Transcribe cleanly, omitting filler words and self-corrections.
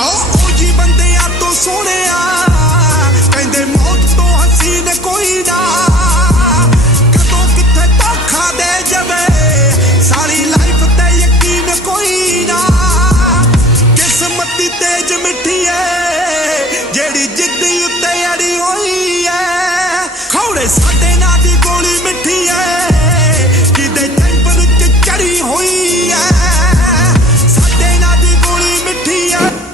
ਉਹ ਜੀ ਬੰਦਿਆਂ ਤੋਂ ਸੋਹਣਿਆ ਕਹਿੰਦੇ ਮੌਤ ਤੋਂ ਹਸੀਨ ਕੋਈ ਨਾ ਕਦੋਂ ਕਿੱਥੇ ਧੋਖਾ ਦੇ ਜਾਵੇ ਸਾਰੀ ਲਾਈਫ ਤੇ ਯਕੀਨ ਕੋਈ ਨਾ ਕਿਸਮਤ ਦੀ ਤੇਜ ਮਿੱਠੀ